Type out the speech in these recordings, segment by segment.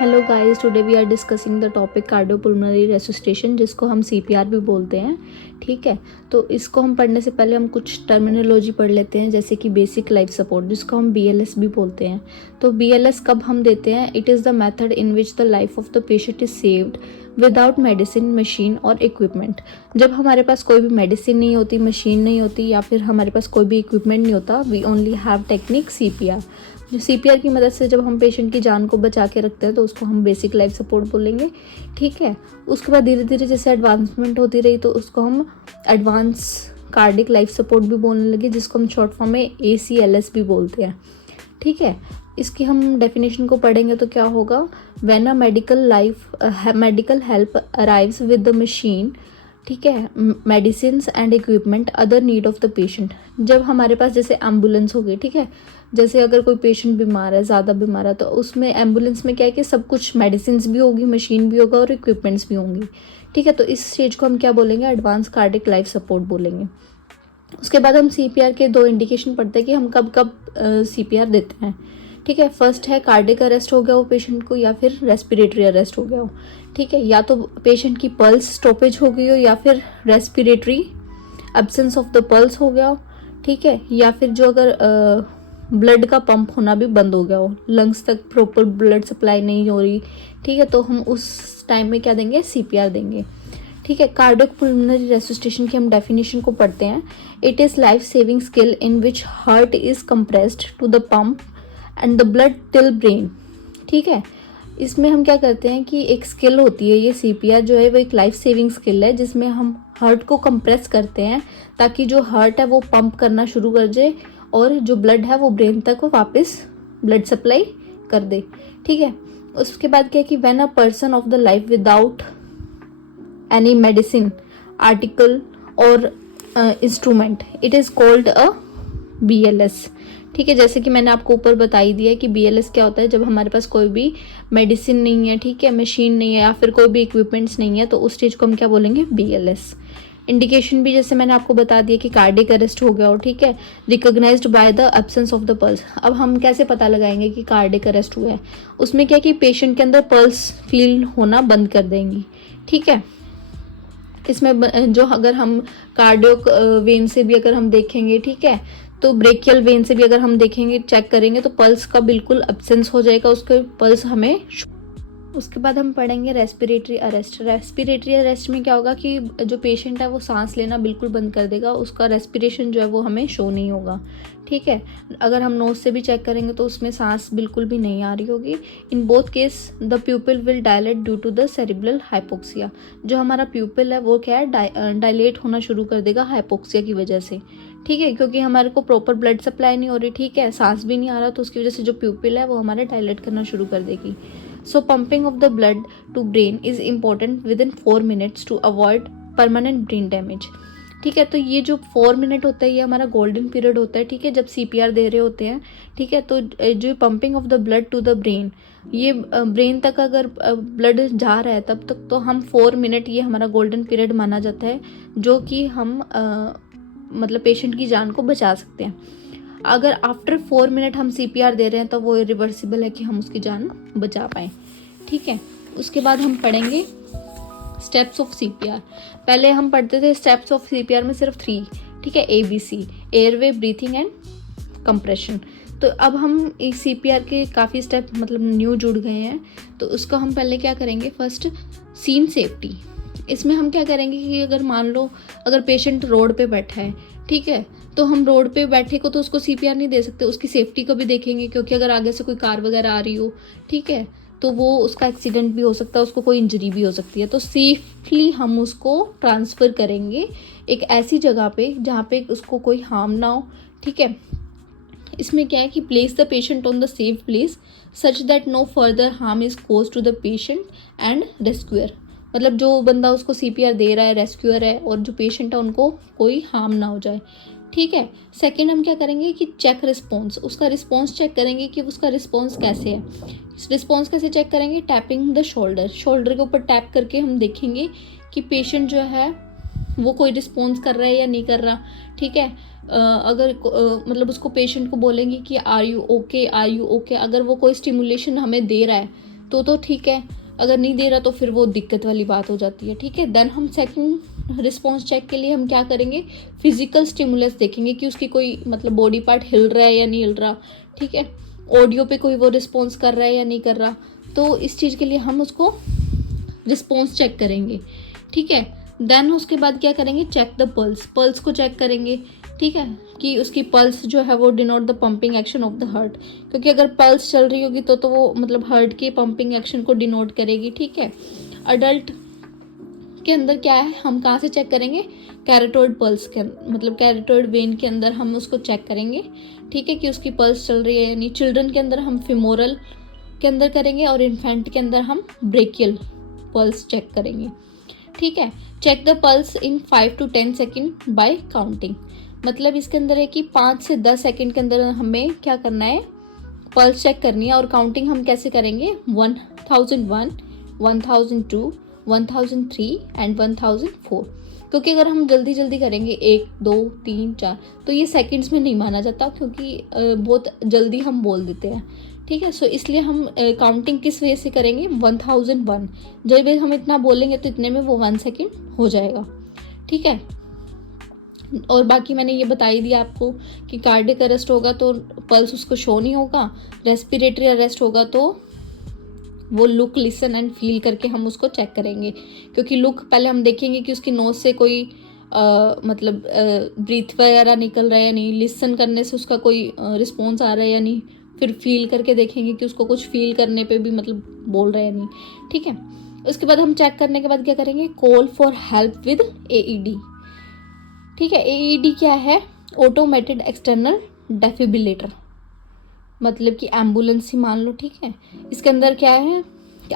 Hello guys, today we are discussing the topic cardiopulmonary resuscitation, जिसको हम CPR भी बोलते हैं। ठीक है, तो इसको हम पढ़ने से पहले हम कुछ टर्मिनोलॉजी पढ़ लेते हैं, जैसे कि बेसिक लाइफ सपोर्ट, जिसको हम बीएलएस भी बोलते हैं। तो बीएलएस कब हम देते हैं? It is the method in which the life of the patient is saved without medicine, machine और इक्विपमेंट। जब हमारे पास कोई भी मेडिसिन नहीं होती, मशीन नहीं होती, या फिर हमारे पास कोई भी इक्विपमेंट नहीं होता, we only have technique CPR. जो सीपीआर की मदद से जब हम पेशेंट की जान को बचा के रखते हैं तो उसको हम बेसिक लाइफ सपोर्ट बोलेंगे। ठीक है, उसके बाद धीरे धीरे जैसे एडवांसमेंट होती रही तो उसको हम एडवांस कार्डिक लाइफ सपोर्ट भी बोलने लगे, जिसको हम शॉर्ट फॉर्म में ACLS भी बोलते हैं। ठीक है, इसकी हम डेफिनेशन को पढ़ेंगे तो क्या होगा? When a medical help arrives with the machine, ठीक है, medicine and equipment, other need of the patient. जब हमारे पास जैसे एम्बुलेंस हो गई, ठीक है, जैसे अगर कोई पेशेंट बीमार है, ज़्यादा बीमार है, तो उसमें एम्बुलेंस में क्या है कि सब कुछ मेडिसिन भी होगी, मशीन भी होगा और इक्विपमेंट्स भी होंगी। ठीक है, तो इस स्टेज को हम क्या बोलेंगे? एडवांस कार्डिक लाइफ सपोर्ट बोलेंगे। उसके बाद हम सीपीआर के दो इंडिकेशन पढ़ते हैं कि हम कब कब सीपीआर देते हैं। ठीक है, फर्स्ट है कार्डिक अरेस्ट हो गया हो पेशेंट को, या फिर रेस्पिरेटरी अरेस्ट हो गया हो। ठीक है, या तो पेशेंट की पल्स स्टॉपेज हो गई हो, या फिर respiratory absence of the pulse हो गया हो। ठीक है, या फिर जो अगर ब्लड का पंप होना भी बंद हो गया हो, लंग्स तक प्रॉपर ब्लड सप्लाई नहीं हो रही। ठीक है, तो हम उस टाइम में क्या देंगे? सीपीआर देंगे। ठीक है, कार्डियोपुल्मोनरी रेसुसिटेशन की हम डेफिनेशन को पढ़ते हैं। It is life saving skill in which heart is compressed to the pump and the blood till brain. ठीक है, इसमें हम क्या करते हैं कि एक स्किल होती है, ये सीपीआर जो है वो एक लाइफ सेविंग स्किल है, जिसमें हम हार्ट को कंप्रेस करते हैं ताकि जो हार्ट है वो पंप करना शुरू कर जाए और जो ब्लड है वो ब्रेन तक वापस ब्लड सप्लाई कर दे। ठीक है, उसके बाद क्या है कि when a person of the life without any medicine, article और instrument, it is called a BLS। ठीक है, जैसे कि मैंने आपको ऊपर बता ही दिया कि BLS क्या होता है। जब हमारे पास कोई भी मेडिसिन नहीं है, ठीक है, मशीन नहीं है, या फिर कोई भी इक्विपमेंट्स नहीं है, तो उस स्टेज को हम क्या बोलेंगे? BLS। इंडिकेशन भी जैसे मैंने आपको बता दिया कि कार्डिक अरेस्ट हो गया हो, ठीक है, recognised by the absence of the pulse. अब हम कैसे पता लगाएंगे कि कार्डिक अरेस्ट हुआ है? उसमें क्या कि पेशेंट के अंदर पल्स फील होना बंद कर देंगी। ठीक है, इसमें जो अगर हम कार्डियो वेन से भी अगर हम देखेंगे, ठीक है, तो ब्रेकियल वेन से भी अगर हम देखेंगे, चेक करेंगे, तो पल्स का बिल्कुल एब्सेंस हो जाएगा, उसके पल्स हमें। उसके बाद हम पढ़ेंगे रेस्पिरेटरी अरेस्ट। रेस्पिरेटरी अरेस्ट में क्या होगा कि जो पेशेंट है वो सांस लेना बिल्कुल बंद कर देगा, उसका रेस्पिरेशन जो है वो हमें शो नहीं होगा। ठीक है, अगर हम नोज से भी चेक करेंगे तो उसमें सांस बिल्कुल भी नहीं आ रही होगी। In both case the pupil will dilate due to the cerebral hypoxia. जो हमारा प्यूपिल है वो क्या है? डायलेट होना शुरू कर देगा हाइपोक्सिया की वजह से। ठीक है, क्योंकि हमारे को प्रॉपर ब्लड सप्लाई नहीं हो रही, ठीक है, सांस भी नहीं आ रहा, तो उसकी वजह से जो प्यूपिल है वो हमारे डायलेट करना शुरू कर देगी। So pumping of the blood to brain is important within 4 minutes to avoid permanent brain damage। ठीक है, तो ये जो 4 मिनट होता है ये हमारा गोल्डन पीरियड होता है। ठीक है, जब सीपीआर दे रहे होते हैं, ठीक है, तो जो pumping of the blood to the brain, ये ब्रेन तक अगर ब्लड जा रहा है तब तक तो हम 4 मिनट, ये हमारा गोल्डन पीरियड माना जाता है, जो कि हम मतलब पेशेंट की जान को बचा सकते हैं। अगर आफ्टर 4 मिनट हम सीपीआर दे रहे हैं तो वो रिवर्सिबल है कि हम उसकी जान बचा पाएँ। ठीक है, उसके बाद हम पढ़ेंगे स्टेप्स ऑफ सीपीआर। पहले हम पढ़ते थे स्टेप्स ऑफ सीपीआर में सिर्फ 3, ठीक है, ABC, airway, breathing and compression. तो अब हम इस सीपीआर के काफ़ी स्टेप मतलब न्यू जुड़ गए हैं, तो उसका हम पहले क्या करेंगे? First, scene safety. इसमें हम क्या करेंगे कि अगर मान लो अगर पेशेंट रोड पे बैठा है, ठीक है, तो हम रोड पे बैठे को तो उसको सीपीआर नहीं दे सकते, उसकी सेफ्टी को भी देखेंगे, क्योंकि अगर आगे से कोई कार वगैरह आ रही हो, ठीक है, तो वो उसका एक्सीडेंट भी हो सकता है, उसको कोई इंजरी भी हो सकती है। तो सेफली हम उसको ट्रांसफ़र करेंगे एक ऐसी जगह पे जहाँ पे उसको कोई हार्म ना हो। ठीक है, इसमें क्या है कि place the patient on the safe place such that no further harm is cause to the patient and rescuer. मतलब जो बंदा उसको सीपीआर दे रहा है, रेस्क्यूअर है, और जो पेशेंट है उनको कोई हार्म ना हो जाए। ठीक है, सेकंड हम क्या करेंगे कि चेक रिस्पॉन्स, उसका रिस्पॉन्स चेक करेंगे कि उसका रिस्पॉन्स कैसे है। रिस्पॉन्स कैसे चेक करेंगे? टैपिंग द शोल्डर, शोल्डर के ऊपर टैप करके हम देखेंगे कि पेशेंट जो है वो कोई रिस्पॉन्स कर रहा है या नहीं कर रहा। ठीक है, अगर मतलब उसको पेशेंट को बोलेंगे कि आर यू ओके, अगर वो कोई स्टिमुलेशन हमें दे रहा है तो ठीक है, अगर नहीं दे रहा तो फिर वो दिक्कत वाली बात हो जाती है, ठीक है। देन हम सेकंड रिस्पॉन्स चेक के लिए हम क्या करेंगे, फिजिकल स्टिमुलस देखेंगे कि उसकी कोई मतलब बॉडी पार्ट हिल रहा है या नहीं हिल रहा, ठीक है। ऑडियो पे कोई वो रिस्पॉन्स कर रहा है या नहीं कर रहा, तो इस चीज़ के लिए हम उसको रिस्पॉन्स चेक करेंगे, ठीक है। देन उसके बाद क्या करेंगे, चेक द पल्स को चेक करेंगे, ठीक है, कि उसकी पल्स जो है वो denote the pumping action of the heart, क्योंकि अगर पल्स चल रही होगी तो वो मतलब हार्ट के पंपिंग एक्शन को डिनोट करेगी, ठीक है। अडल्ट के अंदर क्या है, हम कहाँ से चेक करेंगे, कैरोटिड पल्स के मतलब कैरोटिड वेन के अंदर हम उसको चेक करेंगे, ठीक है, कि उसकी पल्स चल रही है यानी। चिल्ड्रन के अंदर हम फिमोरल के अंदर करेंगे और इन्फेंट के अंदर हम ब्रेकियल पल्स चेक करेंगे, ठीक है। Check the pulse in 5 to 10 second by counting, मतलब इसके अंदर है कि 5 से 10 सेकेंड के अंदर हमें क्या करना है, पल्स चेक करनी है। और काउंटिंग हम कैसे करेंगे, 1001, 1002, 1003 एंड 1004, क्योंकि अगर हम जल्दी जल्दी करेंगे 1 2 3 4 तो ये सेकंड्स में नहीं माना जाता, क्योंकि बहुत जल्दी हम बोल देते हैं, ठीक है। सो इसलिए हम काउंटिंग किस वजह से करेंगे, 1001, जब हम इतना बोलेंगे तो इतने में वो 1 सेकेंड हो जाएगा, ठीक है। और बाकी मैंने ये बता ही दिया आपको कि कार्डियक अरेस्ट होगा तो पल्स उसको शो नहीं होगा, रेस्पिरेटरी अरेस्ट होगा तो वो लुक, लिसन एंड फील करके हम उसको चेक करेंगे, क्योंकि लुक पहले हम देखेंगे कि उसकी नोज से कोई मतलब ब्रीथ वगैरह निकल रहा है या नहीं, लिसन करने से उसका कोई रिस्पॉन्स आ रहा है या नहीं, फिर फील करके देखेंगे कि उसको कुछ फील करने पे भी मतलब बोल रहा है या नहीं, ठीक है। उसके बाद हम चेक करने के बाद क्या करेंगे, call for help with AED, ठीक है। AED क्या है, ऑटोमेटेड एक्सटर्नल डेफिब्रिलेटर, मतलब कि एम्बुलेंस ही मान लो, ठीक है। इसके अंदर क्या है,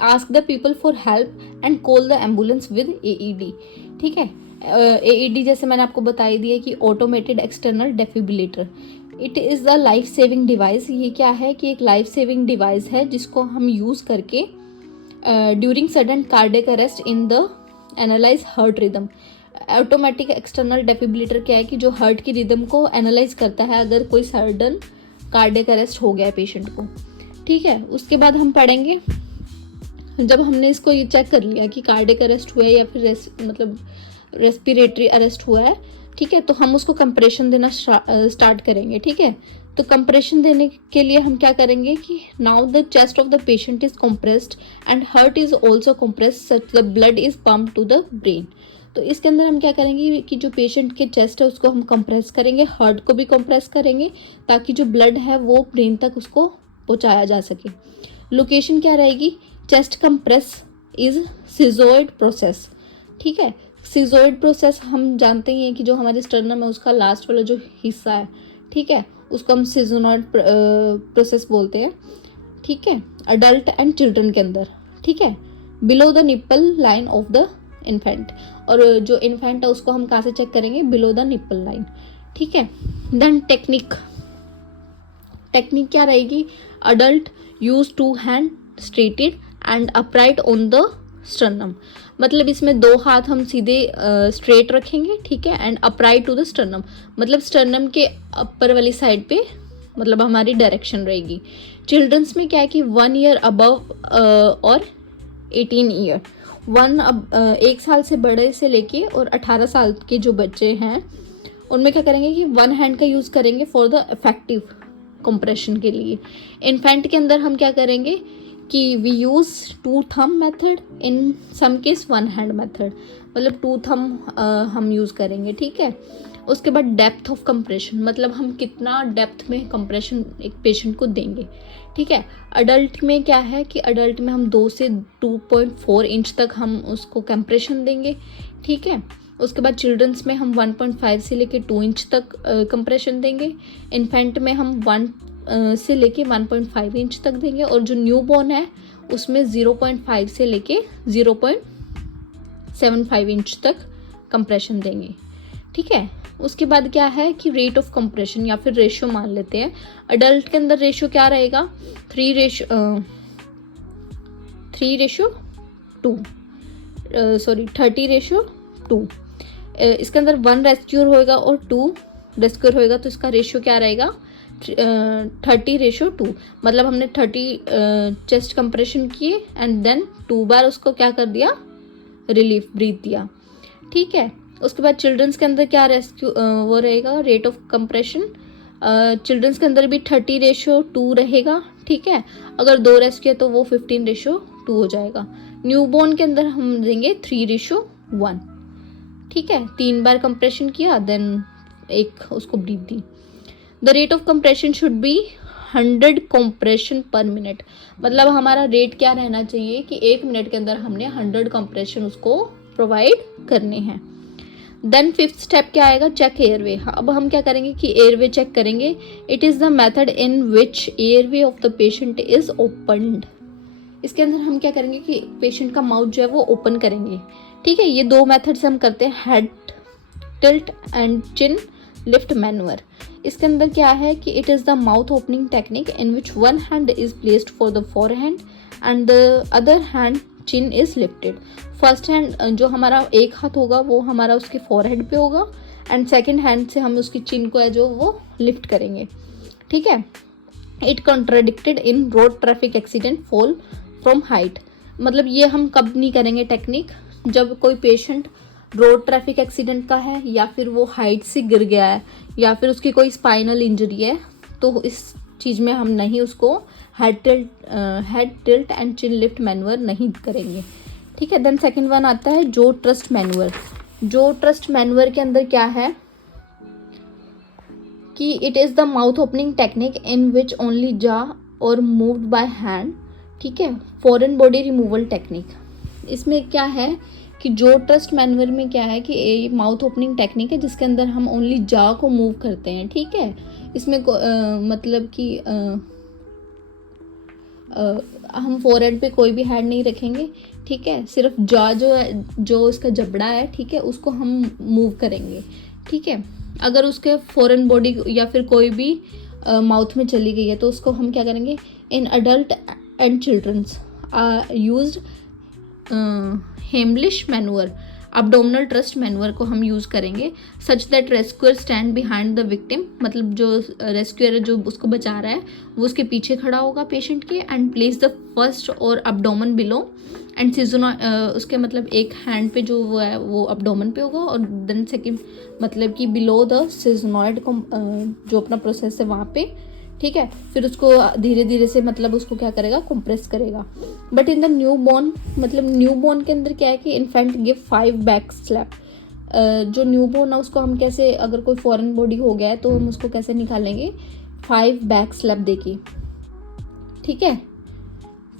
ask the people for help and call the ambulance with AED, ठीक है। AED जैसे मैंने आपको बता ही दिया कि automated external defibrillator, it is the life saving device. ये क्या है कि एक लाइफ सेविंग डिवाइस है जिसको हम यूज़ करके during sudden cardiac arrest in the analyse heart rhythm. Automatic external defibrillator क्या है कि जो हार्ट की रिदम को एनालाइज करता है अगर कोई सडन कार्डियक अरेस्ट हो गया है पेशेंट को, ठीक है। उसके बाद हम पढ़ेंगे, जब हमने इसको ये चेक कर लिया कि कार्डियक अरेस्ट हुआ है या फिर मतलब रेस्पिरेटरी अरेस्ट हुआ है, ठीक है, तो हम उसको कंप्रेशन देना स्टार्ट करेंगे, ठीक है। तो कंप्रेशन देने के लिए हम क्या करेंगे कि now the chest of the patient is compressed and heart is also compressed such the blood is pumped to the brain. तो इसके अंदर हम क्या करेंगे कि जो पेशेंट के चेस्ट है उसको हम कंप्रेस करेंगे, हार्ट को भी कंप्रेस करेंगे, ताकि जो ब्लड है वो ब्रेन तक उसको पहुंचाया जा सके। लोकेशन क्या रहेगी, चेस्ट कंप्रेस इज सिजोइड प्रोसेस, ठीक है। सिजोइड प्रोसेस हम जानते ही हैं कि जो हमारे स्टर्नम है उसका लास्ट वाला जो हिस्सा है, ठीक है, उसको हम सिजोनॉइड प्रोसेस बोलते हैं, ठीक है। अडल्ट एंड चिल्ड्रन के अंदर, ठीक है, below the nipple line of the infant, और जो इन्फेंट है उसको हम कहाँ से चेक करेंगे, बिलो द निप्पल लाइन, ठीक है। देन टेक्निक क्या रहेगी, adult use 2 hand striated and upright on the sternum, मतलब इसमें 2 हाथ हम सीधे स्ट्रेट रखेंगे, ठीक है, and upright to the sternum, मतलब स्टर्नम के अपर वाली साइड पे मतलब हमारी डायरेक्शन रहेगी। चिल्ड्रंस में क्या है कि 1 ईयर अबव और 18 ईयर, 1 साल से बड़े से लेके और 18 साल के जो बच्चे हैं उनमें क्या करेंगे कि 1 हैंड का यूज़ करेंगे फॉर द इफेक्टिव कंप्रेशन के लिए। इन्फेंट के अंदर हम क्या करेंगे कि we use 2 thumb method, in some case 1 hand method, मतलब 2 थंब हम यूज़ करेंगे, ठीक है। उसके बाद डेप्थ ऑफ कंप्रेशन, मतलब हम कितना डेप्थ में कंप्रेशन एक पेशेंट को देंगे, ठीक है। अडल्ट में क्या है कि अडल्ट में हम 2 से 2.4 इंच तक हम उसको कंप्रेशन देंगे, ठीक है। उसके बाद चिल्ड्रंस में हम 1.5 से लेके 2 इंच तक कंप्रेशन देंगे। इन्फेंट में हम 1 से लेके 1.5 इंच तक देंगे, और जो न्यू बॉर्न है उसमें 0.5 से लेके 0.75 इंच तक कंप्रेशन देंगे, ठीक है। उसके बाद क्या है कि रेट ऑफ कंप्रेशन या फिर रेशियो मान लेते हैं। अडल्ट के अंदर रेशियो क्या रहेगा, 30:2। इसके अंदर 1 रेस्क्यूर होएगा और 2 रेस्क्यूर होएगा, तो इसका रेशियो क्या रहेगा 30:2, मतलब हमने 30 चेस्ट कंप्रेशन किए एंड देन 2 बार उसको क्या कर दिया, रिलीफ ब्रीथ दिया, ठीक है। उसके बाद चिल्ड्रंस के अंदर क्या रेस्क्यू वो रहेगा रेट ऑफ कंप्रेशन, चिल्ड्रंस के अंदर भी 30:2 रहेगा, ठीक है। अगर 2 रेस्क्यू है तो वो 15:2 हो जाएगा। न्यूबॉर्न के अंदर हम देंगे 3:1, ठीक है। 3 बार कंप्रेशन किया देन एक उसको ब्रीथ दी। The rate of compression should be 100 compression per minute, मतलब हमारा रेट क्या रहना चाहिए कि 1 मिनट के अंदर हमने 100 कंप्रेशन उसको प्रोवाइड करने हैं। देन 5th स्टेप क्या आएगा, चेक एयरवे। अब हम क्या करेंगे कि एयरवे चेक करेंगे। It is the method in which airway of the patient is opened. इसके अंदर हम क्या करेंगे कि पेशेंट का माउथ जो है वो ओपन करेंगे, ठीक है। ये 2 मेथड से हम करते हैं, head tilt and chin lift manoeuvre. इसके अंदर क्या है कि it is the mouth opening technique in which one hand is placed for the forehand and the other hand chin is lifted. First hand जो हमारा एक हाथ होगा वो हमारा उसके फोरहेड पे होगा एंड सेकंड हैंड से हम उसकी चिन को है जो वो लिफ्ट करेंगे, ठीक है। It contradicted in road traffic accident fall from height, मतलब ये हम कब नहीं करेंगे टेक्निक, जब कोई पेशेंट रोड ट्रैफिक एक्सीडेंट का है या फिर वो हाइट से गिर गया है या फिर उसकी कोई स्पाइनल इंजरी है, तो इस चीज़ में हम नहीं उसको head tilt and chin lift manoeuvre नहीं करेंगे, ठीक है। देन सेकंड वन आता है जो ट्रस्ट मैनूवर। जो ट्रस्ट मैनूवर के अंदर क्या है कि it is the mouth opening technique in which only जा और मूव्ड बाय हैंड, ठीक है। Foreign body removal technique. इसमें क्या है कि जो ट्रस्ट मैनूवर में क्या है कि ये माउथ ओपनिंग टेक्निक है जिसके अंदर हम ओनली जा को मूव करते हैं, ठीक है। इसमें मतलब कि हम फोरहेड पे कोई भी हैंड नहीं रखेंगे, ठीक है। सिर्फ जा जो है, जो इसका जबड़ा है, ठीक है, उसको हम मूव करेंगे, ठीक है। अगर उसके फॉरेन बॉडी या फिर कोई भी माउथ में चली गई है तो उसको हम क्या करेंगे, in adult and childrens used Heimlich manoeuvre, abdominal thrust manoeuvre को हम यूज़ करेंगे such that rescuer stand behind the victim, मतलब जो रेस्क्यूअर है जो उसको बचा रहा है वो उसके पीछे खड़ा होगा पेशेंट के एंड प्लेस द फर्स्ट और abdomen बिलो एंड सीजोनॉइड, उसके मतलब एक हैंड पे जो वो है वो abdomen पे होगा और देन सेकंड मतलब कि बिलो द सीजोनॉइड को जो अपना प्रोसेस है वहाँ पे, ठीक है। फिर उसको धीरे धीरे से मतलब उसको क्या करेगा, कंप्रेस करेगा। But in the new born, मतलब न्यू बॉर्न के अंदर क्या है कि इन्फेंट गिव 5 बैक स्लैप। जो न्यू बॉर्न है उसको हम कैसे, अगर कोई फॉरेन बॉडी हो गया है तो हम उसको कैसे निकालेंगे, 5 बैक स्लैप देके, ठीक है।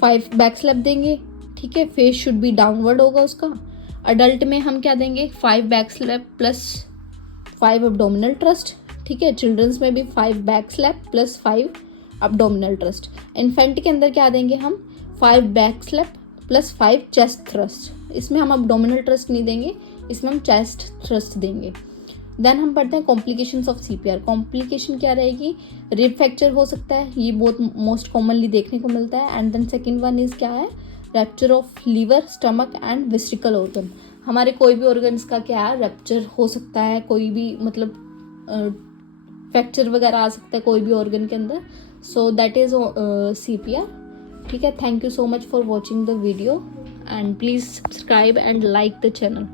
5 बैक स्लैप देंगे, ठीक है। फेस शुड बी डाउनवर्ड होगा उसका। अडल्ट में हम क्या देंगे, 5 back slap plus 5 abdominal thrust, ठीक है। चिल्ड्रंस में भी 5 back slap plus 5 abdominal thrust. Infant के अंदर क्या देंगे हम, 5 back slap plus 5 chest thrust. इसमें हम abdominal ट्रस्ट नहीं देंगे, इसमें हम चेस्ट थ्रस्ट देंगे। देन हम पढ़ते हैं कॉम्प्लिकेशंस ऑफ CPR। कॉम्प्लिकेशन क्या रहेगी, रिब फ्रैक्चर हो सकता है, ये बहुत मोस्ट कॉमनली देखने को मिलता है। And then second one is क्या है, rupture of liver, stomach and वेस्ट्रिकल ऑर्गन। हमारे कोई भी ऑर्गन्स का क्या है, रैप्चर हो सकता है, कोई भी मतलब फ्रैक्चर वगैरह आ सकता है कोई भी ऑर्गन के अंदर। सो दैट इज CPR, ठीक है। Thank you so much for watching the video and please subscribe and like the channel.